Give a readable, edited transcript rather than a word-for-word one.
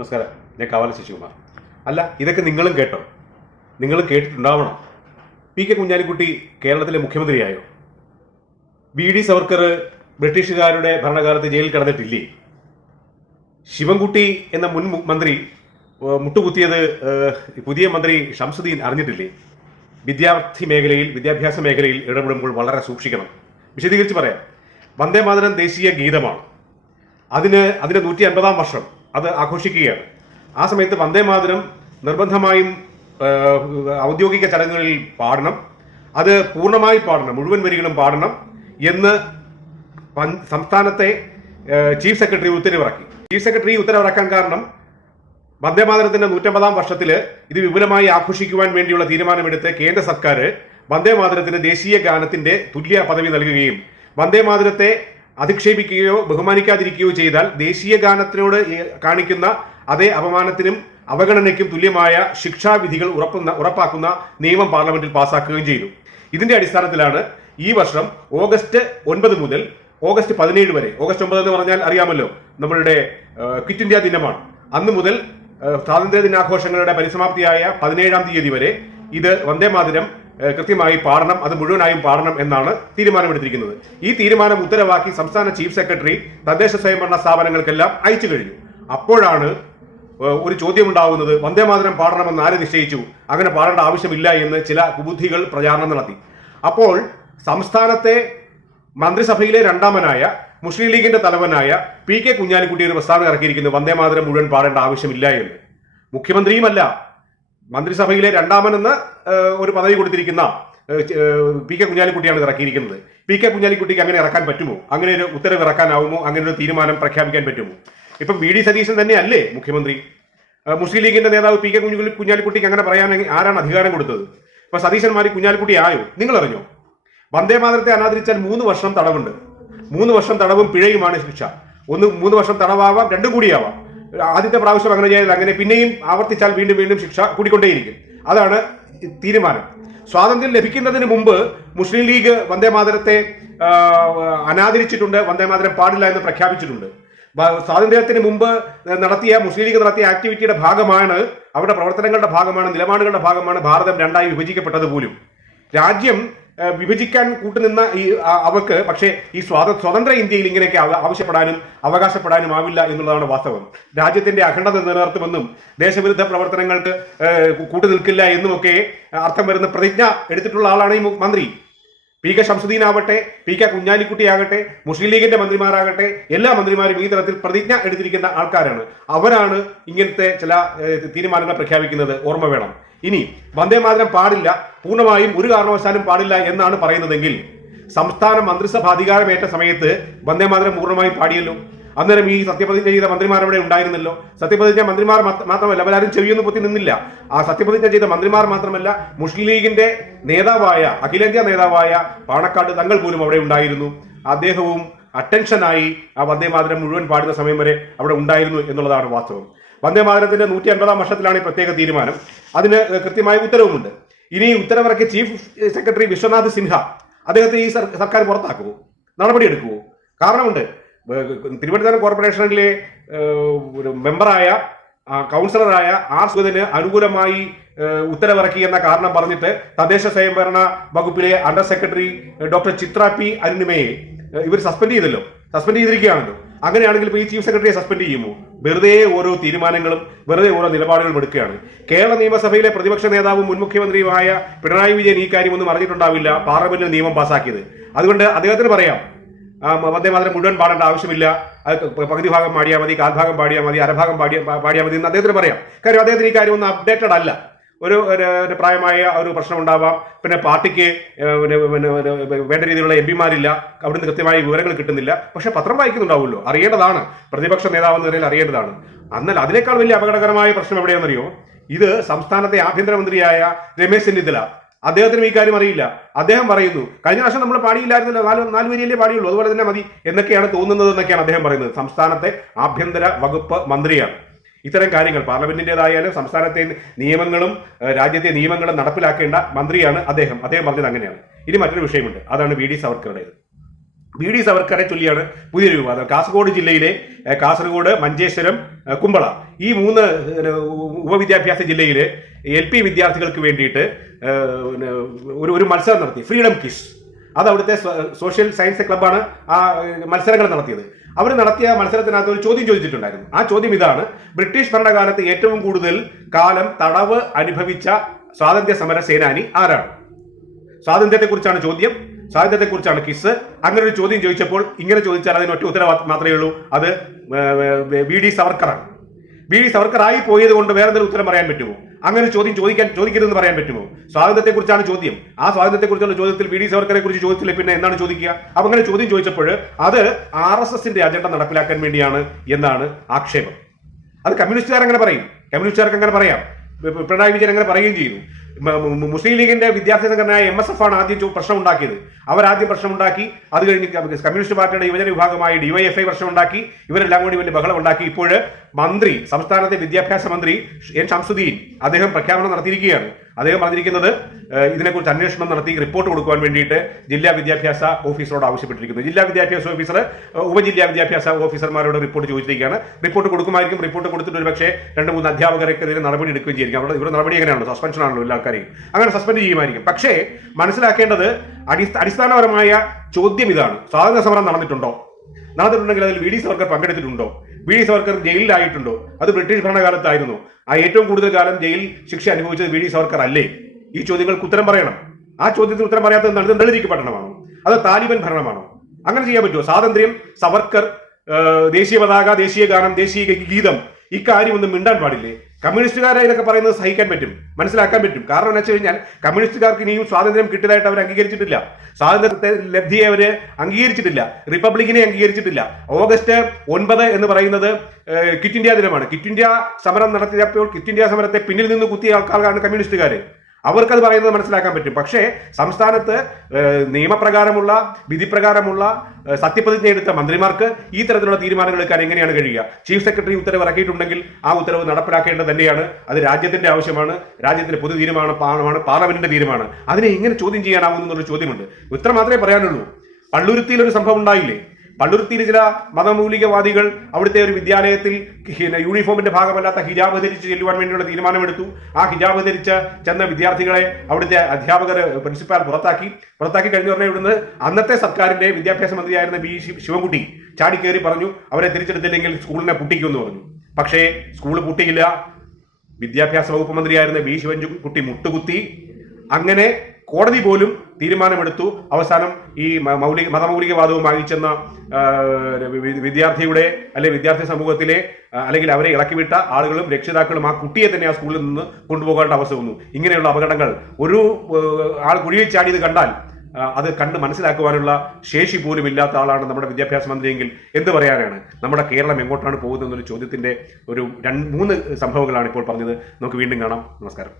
നമസ്കാരം, ഞാൻ കാവാല ശശികുമാർ. അല്ല, ഇതൊക്കെ നിങ്ങളും കേട്ടോ? നിങ്ങളും കേട്ടിട്ടുണ്ടാവണം. പി കെ കുഞ്ഞാലിക്കുട്ടി കേരളത്തിലെ മുഖ്യമന്ത്രിയായോ? വി ഡി സവർക്കർ ബ്രിട്ടീഷുകാരുടെ ഭരണകാലത്ത് ജയിലിൽ കിടന്നിട്ടില്ലേ? ശിവൻകുട്ടി എന്ന മുൻ മന്ത്രി മുട്ടുകുത്തിയത് പുതിയ മന്ത്രി ഷംസുദ്ദീൻ അറിഞ്ഞിട്ടില്ലേ? വിദ്യാഭ്യാസ മേഖലയിൽ ഇടപെടുമ്പോൾ വളരെ സൂക്ഷിക്കണം. വിശദീകരിച്ച് പറയാം. വന്ദേമാതരം ദേശീയ ഗീതമാണ്. അതിന്റെ 150-ാം വർഷം അത് ആഘോഷിക്കുകയാണ്. ആ സമയത്ത് വന്ദേമാതരം നിർബന്ധമായും ഔദ്യോഗിക ചടങ്ങുകളിൽ പാടണം. അത് പൂർണ്ണമായി പാടണം, മുഴുവൻ വരികളും പാടണം എന്ന് സംസ്ഥാനത്തെ ചീഫ് സെക്രട്ടറി ഉത്തരവിറക്കി. ചീഫ് സെക്രട്ടറി ഉത്തരവിറക്കാൻ കാരണം വന്ദേമാതരത്തിന്റെ 150-ാം വർഷത്തിൽ ഇത് വിപുലമായി ആഘോഷിക്കുവാൻ വേണ്ടിയുള്ള തീരുമാനമെടുത്ത് കേന്ദ്ര സർക്കാർ വന്ദേമാതരത്തിന് ദേശീയ ഗാനത്തിന്റെ തുല്യ പദവി നൽകുകയും വന്ദേമാതരത്തെ അധിക്ഷേപിക്കുകയോ ബഹുമാനിക്കാതിരിക്കുകയോ ചെയ്താൽ ദേശീയ ഗാനത്തിനോട് കാണിക്കുന്ന അതേ അപമാനത്തിനും അവഗണനയ്ക്കും തുല്യമായ ശിക്ഷാവിധികൾ ഉറപ്പാക്കുന്ന നിയമം പാർലമെന്റിൽ പാസാക്കുകയും ചെയ്തു. ഇതിന്റെ അടിസ്ഥാനത്തിലാണ് ഈ വർഷം ഓഗസ്റ്റ് 9 മുതൽ ഓഗസ്റ്റ് 17 വരെ, ഓഗസ്റ്റ് 9 എന്ന് പറഞ്ഞാൽ അറിയാമല്ലോ, നമ്മളുടെ ക്വിറ്റ് ഇന്ത്യ ദിനമാണ്. അന്ന് മുതൽ സ്വാതന്ത്ര്യ ദിനാഘോഷങ്ങളുടെ പരിസമാപ്തിയായ 17-ാം തീയതി വരെ ഇത് വന്ദേമാതരം കൃത്യമായി പാടണം, അത് മുഴുവനായും പാടണം എന്നാണ് തീരുമാനമെടുത്തിരിക്കുന്നത്. ഈ തീരുമാനം ഉത്തരവാക്കി സംസ്ഥാന ചീഫ് സെക്രട്ടറി തദ്ദേശ സ്വയംഭരണ സ്ഥാപനങ്ങൾക്കെല്ലാം അയച്ചു കഴിഞ്ഞു. അപ്പോഴാണ് ഒരു ചോദ്യം ഉണ്ടാവുന്നത്, വന്ദേമാതരം പാടണമെന്ന് ആര് നിശ്ചയിച്ചു? അങ്ങനെ പാടേണ്ട ആവശ്യമില്ല എന്ന് ചില കുബുദ്ധികൾ പ്രചാരണം നടത്തി. അപ്പോൾ സംസ്ഥാനത്തെ മന്ത്രിസഭയിലെ രണ്ടാമനായ മുസ്ലിം ലീഗിന്റെ തലവനായ പി കെ കുഞ്ഞാലിക്കുട്ടി ഒരു പ്രസ്താവന ഇറക്കിയിരിക്കുന്നു, വന്ദേമാതരം മുഴുവൻ പാടേണ്ട ആവശ്യമില്ല എന്ന്. മുഖ്യമന്ത്രിയുമല്ല, മന്ത്രിസഭയിലെ രണ്ടാമനെന്ന് ഒരു പദവി കൊടുത്തിരിക്കുന്ന പി കെ കുഞ്ഞാലിക്കുട്ടിയാണ് ഇറക്കിയിരിക്കുന്നത്. പി കെ കുഞ്ഞാലിക്കുട്ടിക്ക് അങ്ങനെ ഇറക്കാൻ പറ്റുമോ? അങ്ങനെ ഒരു ഉത്തരവ് ഇറക്കാനാവുമോ? അങ്ങനെ ഒരു തീരുമാനം പ്രഖ്യാപിക്കാൻ പറ്റുമോ? ഇപ്പം വി ഡി സതീശൻ തന്നെയല്ലേ മുഖ്യമന്ത്രി? മുസ്ലിം ലീഗിന്റെ നേതാവ് പി കെ കുഞ്ഞാലിക്കുട്ടിക്ക് അങ്ങനെ പറയാൻ ആരാണ് അധികാരം കൊടുത്തത്? ഇപ്പൊ സതീശന്മാരി കുഞ്ഞാലിക്കുട്ടി ആയോ? നിങ്ങൾ അറിഞ്ഞോ? വന്ദേമാതരത്തെ അനാദരിച്ചാൽ 3 വർഷം തടവുണ്ട്. 3 വർഷം തടവും പിഴയുമാണ് ശിക്ഷ. 3 വർഷം തടവാവാം, 2 കൂടിയാവാം. ആദ്യത്തെ പ്രാവശ്യം അങ്ങനെ ചെയ്താൽ അങ്ങനെ, പിന്നെയും ആവർത്തിച്ചാൽ വീണ്ടും ശിക്ഷ കൂടിക്കൊണ്ടേയിരിക്കും. അതാണ് തീരുമാനം. സ്വാതന്ത്ര്യം ലഭിക്കുന്നതിന് മുമ്പ് മുസ്ലിം ലീഗ് വന്ദേമാതരത്തെ അനാദരിച്ചിട്ടുണ്ട്, വന്ദേമാതരം പാടില്ല എന്ന് പ്രഖ്യാപിച്ചിട്ടുണ്ട്. സ്വാതന്ത്ര്യത്തിന് മുമ്പ് മുസ്ലിം ലീഗ് നടത്തിയ ആക്ടിവിറ്റിയുടെ ഭാഗമാണ്, അവരുടെ പ്രവർത്തനങ്ങളുടെ ഭാഗമാണ്, നിലപാടുകളുടെ ഭാഗമാണ് ഭാരതം 2ആയി വിഭജിക്കപ്പെട്ടത് പോലും. രാജ്യം വിഭജിക്കാൻ കൂട്ടുനിന്ന അവർക്ക് പക്ഷേ ഈ സ്വതന്ത്ര ഇന്ത്യയിൽ ഇങ്ങനെയൊക്കെ ആവശ്യപ്പെടാനും അവകാശപ്പെടാനും ആവില്ല എന്നുള്ളതാണ് വാസ്തവം. രാജ്യത്തിന്റെ അഖണ്ഡത നിലനിർത്തുമെന്നും ദേശവിരുദ്ധ പ്രവർത്തനങ്ങൾക്ക് കൂട്ടുനിൽക്കില്ല എന്നുമൊക്കെ അർത്ഥം വരുന്ന പ്രതിജ്ഞ എടുത്തിട്ടുള്ള ആളാണ് ഈ മന്ത്രി. പി കെ ഷംസുദ്ദീൻ ആവട്ടെ, പി കെ കുഞ്ഞാലിക്കുട്ടി ആകട്ടെ, മുസ്ലിം ലീഗിന്റെ മന്ത്രിമാരാകട്ടെ, എല്ലാ മന്ത്രിമാരും ഈ തരത്തിൽ പ്രതിജ്ഞ എടുത്തിരിക്കുന്ന ആൾക്കാരാണ്. അവരാണ് ഇങ്ങനത്തെ ചില തീരുമാനങ്ങൾ പ്രഖ്യാപിക്കുന്നത്, ഓർമ്മ വേണം. ഇനി വന്ദേമാതരം പാടില്ല, പൂർണ്ണമായും ഒരു കാരണവശാലും പാടില്ല എന്നാണ് പറയുന്നതെങ്കിൽ സംസ്ഥാന മന്ത്രിസഭ അധികാരമേറ്റ സമയത്ത് വന്ദേമാതരം പൂർണ്ണമായും പാടിയല്ലോ. അന്നേരം ഈ സത്യപ്രതിജ്ഞ ചെയ്ത മന്ത്രിമാർ അവിടെ ഉണ്ടായിരുന്നല്ലോ. സത്യപ്രതിജ്ഞ മന്ത്രിമാർ മാത്രമല്ല, അവരാരും ചെവിയൊന്നും പൊത്തി നിന്നില്ല. ആ സത്യപ്രതിജ്ഞ ചെയ്ത മന്ത്രിമാർ മാത്രമല്ല, മുസ്ലിം ലീഗിന്റെ നേതാവായ, അഖിലേന്ത്യാ നേതാവായ പാണക്കാട് തങ്ങൾ പോലും അവിടെ ഉണ്ടായിരുന്നു. അദ്ദേഹവും അറ്റൻഷനായി ആ വന്ദേമാതരം മുഴുവൻ പാടുന്ന സമയം വരെ അവിടെ ഉണ്ടായിരുന്നു എന്നുള്ളതാണ് വാസ്തവം. വന്ദേമാതരത്തിന്റെ 150-ാം വർഷത്തിലാണ് ഈ പ്രത്യേക തീരുമാനം. അതിന് കൃത്യമായ ഉത്തരവുമുണ്ട്. ഇനി ഉത്തരവിറക്കിയ ചീഫ് സെക്രട്ടറി വിശ്വനാഥ് സിൻഹ അദ്ദേഹത്തെ ഈ സർക്കാർ പുറത്താക്കുമോ? നടപടിയെടുക്കുമോ? കാരണമുണ്ട്. തിരുവനന്തപുരം കോർപ്പറേഷനിലെ ഒരു മെമ്പറായ കൗൺസിലറായ ആർ സുഗതന് അനുകൂലമായി ഉത്തരവിറക്കി എന്ന കാരണം പറഞ്ഞിട്ട് തദ്ദേശ സ്വയംഭരണ വകുപ്പിലെ അണ്ടർ സെക്രട്ടറി ഡോക്ടർ ചിത്ര പി അരുണിമയെ ഇവർ സസ്പെൻഡ് ചെയ്തിരിക്കുകയാണല്ലോ. അങ്ങനെയാണെങ്കിൽ ഇപ്പോൾ ഈ ചീഫ് സെക്രട്ടറിയെ സസ്പെൻഡ് ചെയ്യുമോ? വെറുതെ ഓരോ തീരുമാനങ്ങളും, വെറുതെ ഓരോ നിലപാടുകളും എടുക്കുകയാണ്. കേരള നിയമസഭയിലെ പ്രതിപക്ഷ നേതാവും മുൻ മുഖ്യമന്ത്രിയുമായ പിണറായി വിജയൻ ഈ കാര്യമൊന്നും അറിഞ്ഞിട്ടുണ്ടാവില്ല, പാർലമെന്റിൽ നിയമം പാസാക്കിയത്. അതുകൊണ്ട് അദ്ദേഹത്തിന് പറയാം, വന്ദേമാതരം മുഴുവൻ പാടേണ്ട ആവശ്യമില്ല, അത് പകുതി ഭാഗം പാടിയാൽ മതി, കാൽഭാഗം പാടിയാൽ മതി, അരഭാഗം പാടിയാൽ മതി എന്ന് അദ്ദേഹത്തിന് പറയാം. കാര്യം അദ്ദേഹത്തിന് ഈ കാര്യം ഒന്നും അപ്ഡേറ്റഡ് അല്ല. ഒരു പ്രായമായ ഒരു പ്രശ്നം ഉണ്ടാവാം. പിന്നെ പാർട്ടിക്ക് വേണ്ട രീതിയിലുള്ള എംപിമാരില്ല, അവിടുന്ന് കൃത്യമായ വിവരങ്ങൾ കിട്ടുന്നില്ല. പക്ഷെ പത്രം വായിക്കുന്നുണ്ടാവുമല്ലോ, അറിയേണ്ടതാണ്. പ്രതിപക്ഷ നേതാവെന്ന നിലയിൽ അറിയേണ്ടതാണ്. എന്നാൽ അതിനേക്കാൾ വലിയ അപകടകരമായ പ്രശ്നം എവിടെയാണെന്നറിയോ? ഇത് സംസ്ഥാനത്തെ ആഭ്യന്തരമന്ത്രിയായ രമേശ് ചെന്നിത്തല, അദ്ദേഹത്തിനും ഈ കാര്യം അറിയില്ല. അദ്ദേഹം പറയുന്നു, കഴിഞ്ഞ വർഷം നമ്മൾ പാടിയില്ലായിരുന്നല്ലോ, 4 വരിയല്ലേ പാടിയുള്ളൂ, അതുപോലെ തന്നെ മതി എന്നൊക്കെയാണ് തോന്നുന്നത് എന്നൊക്കെയാണ് അദ്ദേഹം പറയുന്നത്. സംസ്ഥാനത്തെ ആഭ്യന്തര വകുപ്പ് മന്ത്രിയാണ്. ഇത്തരം കാര്യങ്ങൾ പാർലമെന്റിന്റേതായാലും സംസ്ഥാനത്തെ നിയമങ്ങളും രാജ്യത്തെ നിയമങ്ങളും നടപ്പിലാക്കേണ്ട മന്ത്രിയാണ് അദ്ദേഹം പറഞ്ഞത് അങ്ങനെയാണ്. ഇനി മറ്റൊരു വിഷയമുണ്ട്, അതാണ് വി ഡി സവർക്കറുടേത്. BD സവർക്കറെ ചൊല്ലിയാണ് പുതിയൊരു വിവാദം. കാസർഗോഡ് ജില്ലയിലെ കാസർഗോഡ്, മഞ്ചേശ്വരം, കുമ്പള ഈ 3 ഉപവിദ്യാഭ്യാസ ജില്ലയിലെ LP വിദ്യാർത്ഥികൾക്ക് വേണ്ടിയിട്ട് ഒരു മത്സരം നടത്തി, ഫ്രീഡം ക്വിസ്. അത് അവിടുത്തെ സോഷ്യൽ സയൻസ് ക്ലബ്ബാണ് ആ മത്സരങ്ങൾ നടത്തിയത്. അവർ നടത്തിയ മത്സരത്തിനകത്ത് ഒരു ചോദ്യം ചോദിച്ചിട്ടുണ്ടായിരുന്നു. ആ ചോദ്യം ഇതാണ്: ബ്രിട്ടീഷ് ഭരണകാലത്ത് ഏറ്റവും കൂടുതൽ കാലം തടവ് അനുഭവിച്ച സ്വാതന്ത്ര്യ സമര സേനാനി ആരാണ്? സ്വാതന്ത്ര്യത്തെക്കുറിച്ചാണ് ചോദ്യം, സ്വാതന്ത്ര്യത്തെക്കുറിച്ചാണ് ക്വിസ്. അങ്ങനെ ഒരു ചോദ്യം ചോദിച്ചപ്പോൾ ഇങ്ങനെ ചോദിച്ചാൽ അതിന് ഒറ്റ ഉത്തരം മാത്രമേ ഉള്ളൂ, അത് BD സവർക്കറാണ്. BD സവർക്കർ ആയി പോയത് കൊണ്ട് വേറെ എന്തെങ്കിലും ഉത്തരം പറയാൻ പറ്റുമോ? അങ്ങനെ ഒരു ചോദ്യം ചോദിക്കരുതെന്ന് പറയാൻ പറ്റുമോ? സ്വാതന്ത്ര്യത്തെക്കുറിച്ചാണ് ചോദ്യം. ആ സ്വാതന്ത്ര്യത്തെക്കുറിച്ചുള്ള ചോദ്യത്തിൽ BD സവർക്കറെ കുറിച്ച് ചോദിച്ചില്ല, പിന്നെ എന്താണ് ചോദിക്കുക? അപ്പൊ അങ്ങനെ ചോദ്യം ചോദിച്ചപ്പോൾ അത് RSSന്റെ അജണ്ട നടപ്പിലാക്കാൻ വേണ്ടിയാണ് എന്നാണ് ആക്ഷേപം. അത് കമ്മ്യൂണിസ്റ്റുകാർ അങ്ങനെ പറയും, കമ്മ്യൂണിസ്റ്റുകാർക്ക് അങ്ങനെ പറയാം, പിണറായി വിജയൻ അങ്ങനെ പറയുകയും ചെയ്തു. മുസ്ലിം ലീഗിന്റെ വിദ്യാർത്ഥി സംഘടനയായ MSF ആണ് ആദ്യം പ്രശ്നം ഉണ്ടാക്കിയത്. അവരാദ്യം പ്രശ്നം ഉണ്ടാക്കി, അത് കഴിഞ്ഞ് കമ്മ്യൂണിസ്റ്റ് പാർട്ടിയുടെ യുവജന വിഭാഗമായ DYFI പ്രശ്നം ഉണ്ടാക്കി, ഇവരെല്ലാം കൂടി വലിയ ബഹളം ഉണ്ടാക്കി. ഇപ്പോൾ മന്ത്രി, സംസ്ഥാനത്തെ വിദ്യാഭ്യാസ മന്ത്രി N. ഷംസുദ്ദീൻ അദ്ദേഹം പ്രഖ്യാപനം നടത്തിയിരിക്കുകയാണ്. അദ്ദേഹം പറഞ്ഞിരിക്കുന്നത് ഇതിനെക്കുറിച്ച് അന്വേഷണം നടത്തി റിപ്പോർട്ട് കൊടുക്കുവാൻ വേണ്ടിയിട്ട് ജില്ലാ വിദ്യാഭ്യാസ ഓഫീസറോട് ആവശ്യപ്പെട്ടിരിക്കുന്നു. ജില്ലാ വിദ്യാഭ്യാസ ഓഫീസർ ഉപജില്ലാ വിദ്യാഭ്യാസ ഓഫീസർമാരോട് റിപ്പോർട്ട് ചോദിച്ചിരിക്കുകയാണ്. റിപ്പോർട്ട് കൊടുക്കുമായിരിക്കും. റിപ്പോർട്ട് കൊടുത്തിട്ട് ഒരു പക്ഷേ 2-3 അധ്യാപകർക്കെതിരെ നടപടി എടുക്കുകയും ചെയ്യും. ഇവിടെ നടപടി എങ്ങനെയാണോ? സസ്പെൻഷൻ ആണല്ലോ എല്ലാ ആൾക്കാരെയും. അങ്ങനെ സസ്പെൻഡ് ചെയ്യുമായിരിക്കും. പക്ഷേ മനസ്സിലാക്കേണ്ടത് അടിസ്ഥാനപരമായ ചോദ്യം ഇതാണ്: സ്വാതന്ത്ര്യ സമരം നടന്നിട്ടുണ്ടെങ്കിൽ അതിൽ BD സവർക്കർ പങ്കെടുത്തിട്ടുണ്ടോ? BD സവർക്കർ ജയിലിലായിട്ടുണ്ടോ? അത് ബ്രിട്ടീഷ് ഭരണകാലത്തായിരുന്നു. ആ ഏറ്റവും കൂടുതൽ കാലം ജയിൽ ശിക്ഷ അനുഭവിച്ചത് BD സവർക്കർ അല്ലേ? ഈ ചോദ്യങ്ങൾക്ക് ഉത്തരം പറയണം. ആ ചോദ്യത്തിന് ഉത്തരം പറയാത്തത് എന്താണ്? ഇത് ദളിതീകരണ പഠനമാണോ? അത് താലിബൻ ഭരണമാണോ? അങ്ങനെ ചെയ്യാൻ പറ്റുമോ? സ്വാതന്ത്ര്യം, സവർക്കർ, ദേശീയ പതാക, ദേശീയ ഗാനം, ദേശീയ ഗീതം, ഇക്കാര്യം ഒന്നും മിണ്ടാൻ പാടില്ലേ? കമ്മ്യൂണിസ്റ്റുകാരെ ഇതൊക്കെ പറയുന്നത് സഹിക്കാൻ പറ്റും, മനസ്സിലാക്കാൻ പറ്റും. കാരണം എന്ന് വെച്ച് കഴിഞ്ഞാൽ കമ്മ്യൂണിസ്റ്റുകാർക്ക് ഇനിയും സ്വാതന്ത്ര്യം കിട്ടിയതായിട്ട് അവർ അംഗീകരിച്ചിട്ടില്ല. സ്വാതന്ത്ര്യത്തെ ലബ്ധിയെ അവര് അംഗീകരിച്ചിട്ടില്ല. റിപ്പബ്ലിക്കിനെ അംഗീകരിച്ചിട്ടില്ല. August 9 എന്ന് പറയുന്നത് ക്വിറ്റ് ഇന്ത്യ ദിനമാണ്. ക്വിറ്റ് ഇന്ത്യ സമരം നടത്തിയപ്പോൾ ക്വിറ്റ് ഇന്ത്യ സമരത്തെ പിന്നിൽ നിന്ന് കുത്തിയ ആൾക്കാരാണ് കമ്മ്യൂണിസ്റ്റുകാർ. അവർക്കത് പറയുന്നത് മനസ്സിലാക്കാൻ പറ്റും. പക്ഷേ സംസ്ഥാനത്ത് നിയമപ്രകാരമുള്ള, വിധിപ്രകാരമുള്ള സത്യപ്രതിജ്ഞ എടുത്ത മന്ത്രിമാർക്ക് ഈ തരത്തിലുള്ള തീരുമാനങ്ങൾ എടുക്കാൻ എങ്ങനെയാണ് കഴിയുക? ചീഫ് സെക്രട്ടറി ഉത്തരവ് ഇറക്കിയിട്ടുണ്ടെങ്കിൽ ആ ഉത്തരവ് നടപ്പിലാക്കേണ്ടത് തന്നെയാണ്. അത് രാജ്യത്തിന്റെ ആവശ്യമാണ്, രാജ്യത്തിന്റെ പൊതു തീരുമാനമാണ്, പാർലമെന്റിന്റെ തീരുമാനം. അതിനെ എങ്ങനെ ചോദ്യം ചെയ്യാനാവുന്നു എന്നൊരു ചോദ്യമുണ്ട്. ഇത്ര മാത്രമേ പറയാനുള്ളൂ. പള്ളുരുത്തിയിൽ ഒരു സംഭവം ഉണ്ടായില്ലേ? പള്ളുരുത്തിയിൽ ചില മതമൗലികവാദികൾ അവിടുത്തെ ഒരു വിദ്യാലയത്തിൽ യൂണിഫോമിന്റെ ഭാഗമല്ലാത്ത ഹിജാബ് ധരിച്ച് ചെല്ലുവാൻ വേണ്ടിയുള്ള തീരുമാനമെടുത്തു. ആ ഹിജാബ് ധരിച്ച് ചെന്ന വിദ്യാർത്ഥികളെ അവിടുത്തെ അധ്യാപകർ, പ്രിൻസിപ്പാൾ പുറത്താക്കി കഴിഞ്ഞ ഉടനെ ഇവിടുന്ന് അന്നത്തെ സർക്കാരിന്റെ വിദ്യാഭ്യാസ മന്ത്രിയായിരുന്ന B. ശിവൻകുട്ടി ചാടിക്കേറി പറഞ്ഞു അവരെ തിരിച്ചെടുത്തില്ലെങ്കിൽ സ്കൂളിനെ പൂട്ടിക്കുമെന്ന് പറഞ്ഞു. പക്ഷേ സ്കൂൾ പൂട്ടിയില്ല. വിദ്യാഭ്യാസ വകുപ്പ് മന്ത്രിയായിരുന്ന B. ശിവൻകുട്ടി മുട്ടുകുത്തി. അങ്ങനെ കോടതി പോലും തീരുമാനമെടുത്തു. അവസാനം ഈ മതമൗലികവാദവുമായി ചെന്ന വിദ്യാർത്ഥിയുടെ അല്ലെങ്കിൽ വിദ്യാർത്ഥി സമൂഹത്തിലെ അല്ലെങ്കിൽ അവരെ ഇളക്കിവിട്ട ആളുകളും രക്ഷിതാക്കളും ആ കുട്ടിയെ തന്നെ ആ സ്കൂളിൽ നിന്ന് കൊണ്ടുപോകേണ്ട അവസ്ഥ വന്നു. ഇങ്ങനെയുള്ള അപകടങ്ങൾ ഒരു ആൾ കുഴിയിൽ ചാടിയത് കണ്ടാൽ അത് കണ്ട് മനസ്സിലാക്കുവാനുള്ള ശേഷി പോലും ഇല്ലാത്ത ആളാണ് നമ്മുടെ വിദ്യാഭ്യാസ മന്ത്രിയെങ്കിൽ എന്ത് പറയാനാണ്? നമ്മുടെ കേരളം എങ്ങോട്ടാണ് പോകുന്നത് എന്നൊരു ചോദ്യത്തിന്റെ ഒരു 2-3 സംഭവങ്ങളാണ് ഇപ്പോൾ പറഞ്ഞത്. നമുക്ക് വീണ്ടും കാണാം. നമസ്കാരം.